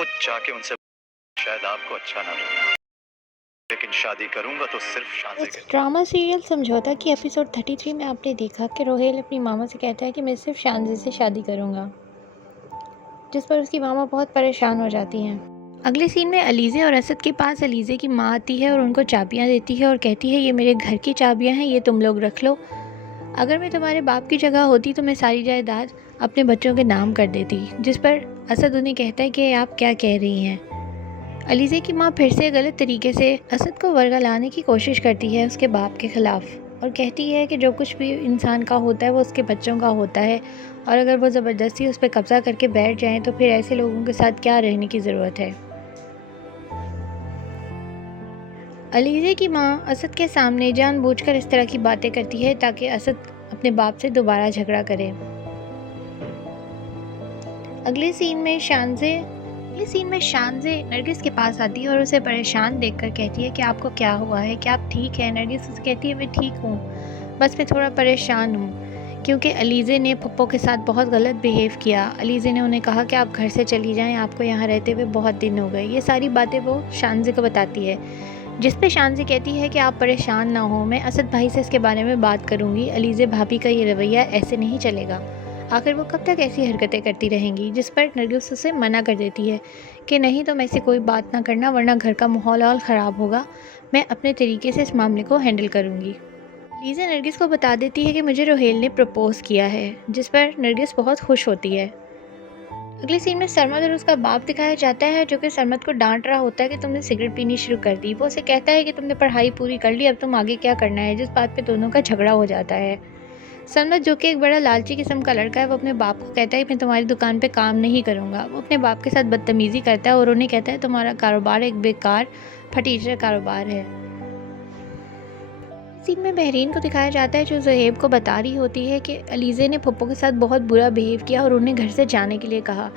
खुद जाके उनसे शायद आपको अच्छा ना लगे, लेकिन शादी करूंगा तो सिर्फ शान से। इस ड्रामा सीरियल समझौता की एपिसोड 33 में आपने देखा कि रोहेल अपनी मामा से कहता है कि मैं सिर्फ शानजी से शादी करूंगा, जिस पर उसकी मामा बहुत परेशान हो जाती हैं। अगले सीन में अलीज़े और असद के पास अलीज़े की माँ आती है और उनको चाबियाँ देती है और कहती है ये मेरे घर की चाबियाँ हैं, ये तुम लोग रख लो। अगर मैं तुम्हारे बाप की जगह होती तो मैं सारी जायदाद अपने बच्चों के नाम कर देती। जिस पर असद उन्हें कहता है कि आप क्या कह रही हैं। अलीज़े की माँ फिर से गलत तरीके से असद को वर्गलाने की कोशिश करती है उसके बाप के ख़िलाफ़, और कहती है कि जो कुछ भी इंसान का होता है वो उसके बच्चों का होता है, और अगर वो ज़बरदस्ती उस पर कब्ज़ा करके बैठ जाएं तो फिर ऐसे लोगों के साथ क्या रहने की ज़रूरत है। अलीज़े की माँ असद के सामने जानबूझकर इस तरह की बातें करती है ताकि असद अपने बाप से दोबारा झगड़ा करे। अगले सीन में शानज़े नरगिस के पास आती है और उसे परेशान देखकर कहती है कि आपको क्या हुआ है, क्या आप ठीक है। नरगिस उसे कहती है मैं ठीक हूँ, बस मैं थोड़ा परेशान हूँ क्योंकि अलीज़े ने पप्पो के साथ बहुत गलत बिहेव किया। अलीज़े ने उन्हें कहा कि आप घर से चली जाएं, आपको यहाँ रहते हुए बहुत दिन हो गए। ये सारी बातें वो शानज़े को बताती है, जिस पे शानज़े कहती है कि आप परेशान ना हो, मैं असद भाई से इसके बारे में बात करूँगी। अलीज़े भाभी का ये रवैया ऐसे नहीं चलेगा, आखिर वो कब तक ऐसी हरकतें करती रहेंगी। जिस पर नरगिस उसे मना कर देती है कि नहीं तुम ऐसी कोई बात ना करना, वरना घर का माहौल और ख़राब होगा, मैं अपने तरीके से इस मामले को हैंडल करूँगी। लीज़ा नरगिस को बता देती है कि मुझे रोहेल ने प्रपोज़ किया है, जिस पर नरगिस बहुत खुश होती है। अगले सीन में सरमद और उसका बाप दिखाया जाता है, जो कि सरमद को डांट रहा होता है कि तुमने सिगरेट पीनी शुरू कर दी। वो उसे कहता है कि तुमने पढ़ाई पूरी कर ली, अब तुम आगे क्या करना है, जिस बात पे दोनों का झगड़ा हो जाता है। सरमद, जो कि एक बड़ा लालची किस्म का लड़का है, वो अपने बाप को कहता है कि मैं तुम्हारी दुकान पे काम नहीं करूँगा। वो अपने बाप के साथ बदतमीज़ी करता है और उन्हें कहता है तुम्हारा कारोबार एक बेकार फटीचर कारोबार है। सीन में बहरीन को दिखाया जाता है, जो ज़ुहैब को बता रही होती है कि अलीज़े ने पप्पो के साथ बहुत बुरा बिहेव किया और उन्हें घर से जाने के लिए कहा,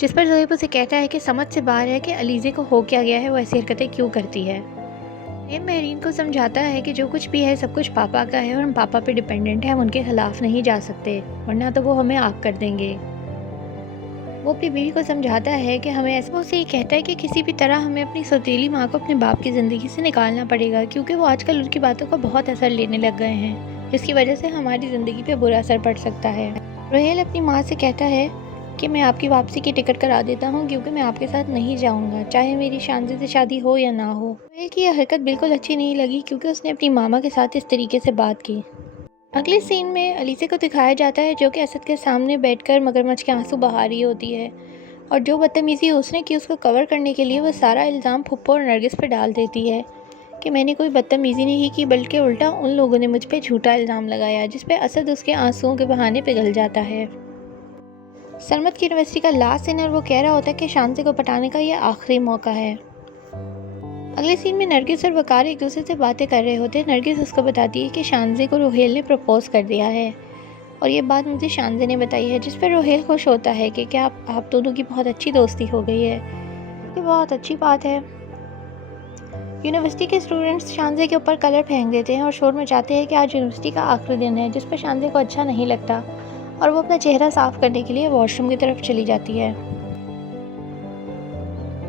जिस पर ज़ुहैब उसे कहता है कि समझ से बाहर है कि अलीज़े को हो क्या गया है, वो ऐसी हरकतें क्यों करती है। ये बहरीन को समझाता है कि जो कुछ भी है सब कुछ पापा का है और हम पापा पे डिपेंडेंट हैं, हम उनके ख़िलाफ़ नहीं जा सकते, वरना तो वो हमें आग कर देंगे। वो अपनी बीवी को समझाता है कि हमें ऐसा, वो उसे ये कहता है कि किसी भी तरह हमें अपनी सौतेली माँ को अपने बाप की ज़िंदगी से निकालना पड़ेगा, क्योंकि वो आजकल उनकी बातों का बहुत असर लेने लग गए हैं, जिसकी वजह से हमारी ज़िंदगी पे बुरा असर पड़ सकता है। रोहेल अपनी माँ से कहता है कि मैं आपकी वापसी की टिकट करा देता हूँ, क्योंकि मैं आपके साथ नहीं जाऊँगा, चाहे मेरी शानज़े से शादी हो या ना हो। रोहेल की यह हरकत बिल्कुल अच्छी नहीं लगी, क्योंकि उसने अपनी मामा के साथ इस तरीके से बात की। अगले सीन में अलीज़े को दिखाया जाता है, जो कि असद के सामने बैठकर मगरमच्छ के आंसू बहा रही होती है, और जो बदतमीज़ी उसने की उसको कवर करने के लिए वो सारा इल्ज़ाम फुप्पो और नरगिस पर डाल देती है कि मैंने कोई बदतमीज़ी नहीं की, बल्कि उल्टा उन लोगों ने मुझ पे झूठा इल्ज़ाम लगाया, जिस पे असद उसके आंसुओं के बहाने पिघल जाता है। सरमद की यूनिवर्सिटी का लास्ट दिन और वो कह रहा होता है कि शानज़े को पटाने का यह आखिरी मौका है। अगले सीन में नरगिस और वकार एक दूसरे से बातें कर रहे होते हैं। नरगिस उसको बताती है कि शानज़े को रोहेल ने प्रपोज़ कर दिया है, और ये बात मुझे शानज़े ने बताई है, जिस पर रोहेल खुश होता है कि क्या आप दोनों की बहुत अच्छी दोस्ती हो गई है। ये बहुत अच्छी बात है। यूनिवर्सिटी के स्टूडेंट्स शानज़े के ऊपर कलर फेंक देते हैं और शोर मचाते हैं कि आज यूनिवर्सिटी का आखिरी दिन है, जिस पर शानज़े को अच्छा नहीं लगता और वो अपना चेहरा साफ़ करने के लिए वॉशरूम की तरफ चली जाती है।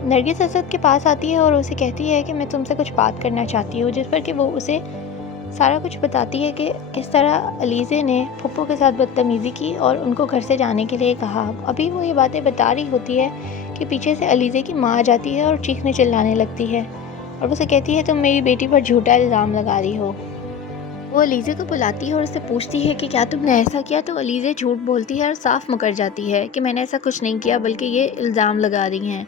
नरगिस असद के पास आती है और उसे कहती है कि मैं तुमसे कुछ बात करना चाहती हूँ, जिस पर कि वो उसे सारा कुछ बताती है कि किस तरह अलीज़े ने फुप्पो के साथ बदतमीज़ी की और उनको घर से जाने के लिए कहा। अभी वो ये बातें बता रही होती है कि पीछे से अलीज़े की माँ आ जाती है और चीखने चिल्लाने लगती है, और उसे कहती है तुम मेरी बेटी पर झूठा इल्ज़ाम लगा रही हो। वो अलीज़े को बुलाती है और उससे पूछती है कि क्या तुमने ऐसा किया, तो अलीज़े झूठ बोलती है और साफ मुकर जाती है कि मैंने ऐसा कुछ नहीं किया, बल्कि ये इल्ज़ाम लगा रही हैं।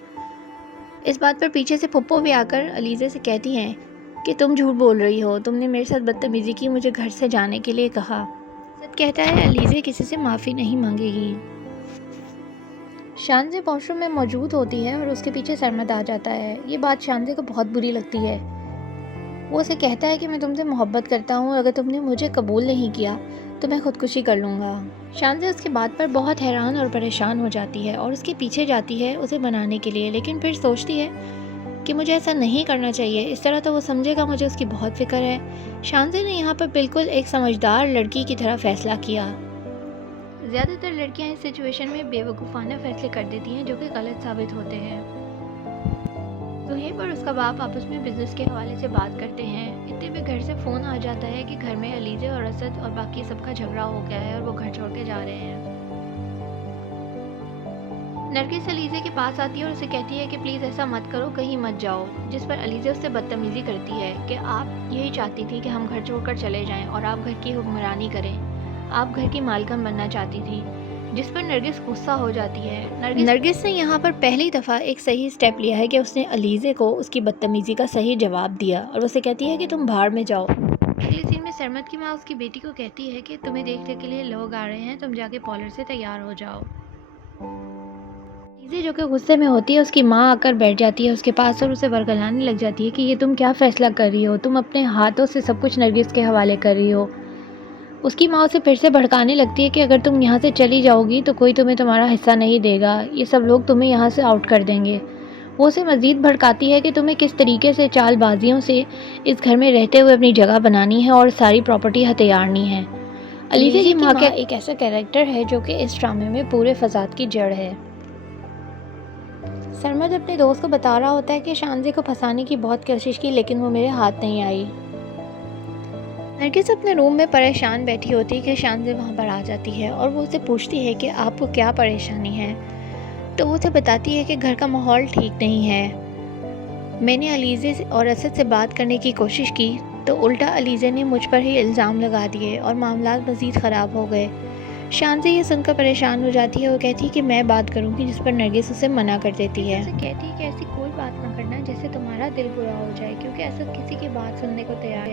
इस बात पर पीछे से फुप्पो भी आकर अलीज़े से कहती हैं कि तुम झूठ बोल रही हो, तुमने मेरे साथ बदतमीज़ी की, मुझे घर से जाने के लिए कहा। सच कहता है अलीज़े किसी से माफ़ी नहीं मांगेगी। शानज़े वॉशरूम में मौजूद होती है और उसके पीछे सरमद आ जाता है। ये बात शानज़े को बहुत बुरी लगती है। वो उसे कहता है कि मैं तुमसे मोहब्बत करता हूँ, अगर तुमने मुझे कबूल नहीं किया तो मैं खुदकुशी कर लूँगा। शानज़े उसकी बात पर बहुत हैरान और परेशान हो जाती है और उसके पीछे जाती है उसे मनाने के लिए, लेकिन फिर सोचती है कि मुझे ऐसा नहीं करना चाहिए, इस तरह तो वो समझेगा मुझे उसकी बहुत फ़िक्र है। शानज़े ने यहाँ पर बिल्कुल एक समझदार लड़की की तरह फ़ैसला किया। ज़्यादातर लड़कियाँ इस सिचुएशन में बेवकूफ़ाना फ़ैसले कर देती हैं, जो कि गलत साबित होते हैं। सुहेब और उसका बाप आपस में बिजनेस के हवाले से बात करते हैं। इतने में घर से फ़ोन आ जाता है कि घर में अलीज़े और असद और बाकी सबका झगड़ा हो गया है और वो घर छोड़ के जा रहे हैं। नरगिस अलीज़े के पास आती है और उसे कहती है कि प्लीज़ ऐसा मत करो, कहीं मत जाओ। जिस पर अलीज़े उससे बदतमीज़ी करती है कि आप यही चाहती थी कि हम घर छोड़कर चले जाएं और आप घर की हुक्मरानी करें, आप घर की मालकिन बनना चाहती थी। जिस पर नरगिस गुस्सा हो जाती है। नरगिस ने यहाँ पर पहली दफ़ा एक सही स्टेप लिया है कि उसने अलीज़े को उसकी बदतमीज़ी का सही जवाब दिया और उसे कहती है कि तुम बाहर में जाओ। अगले सीन में सरमद की माँ उसकी बेटी को कहती है कि तुम्हें देखने के लिए लोग आ रहे हैं, तुम जाके पार्लर से तैयार हो जाओ। अलीज़े जो कि गुस्से में होती है, उसकी माँ आकर बैठ जाती है उसके पास और उसे वरगलाने लग जाती है कि ये तुम क्या फ़ैसला कर रही हो, तुम अपने हाथों से सब कुछ नरगिस के हवाले कर रही हो। उसकी माँ उसे फिर से भड़काने लगती है कि अगर तुम यहाँ से चली जाओगी तो कोई तुम्हें तुम्हारा हिस्सा नहीं देगा, ये सब लोग तुम्हें यहाँ से आउट कर देंगे। वो उसे मज़ीद भड़काती है कि तुम्हें किस तरीके से चालबाजियों से इस घर में रहते हुए अपनी जगह बनानी है और सारी प्रॉपर्टी हथियारनी है। अलीज़े की माँ एक ऐसा कैरेक्टर है जो कि इस ड्रामे में पूरे फसाद की जड़ है। सरमद अपने दोस्त को बता रहा होता है कि शानज़ी को फंसाने की बहुत कोशिश की लेकिन वो मेरे हाथ नहीं आई। नरगिस अपने रूम में परेशान बैठी होती है कि शानज़ी वहाँ पर आ जाती है और वो उसे पूछती है कि आपको क्या परेशानी है। तो वो उसे बताती है कि घर का माहौल ठीक नहीं है। मैंने अलीज़े और असद से बात करने की कोशिश की तो उल्टा अलीज़े ने मुझ पर ही इल्ज़ाम लगा दिए और मामला मज़ीद ख़राब हो गए। शानज़ी ये सुनकर परेशान हो जाती है। वो कहती है कि मैं बात करूँगी, जिस पर नरगिस उसे मना कर देती है। कहती है कि ऐसी कोई बात ना करना जैसे तुम्हारा दिल बुरा हो जाए, क्योंकि असद किसी की बात सुनने को तैयार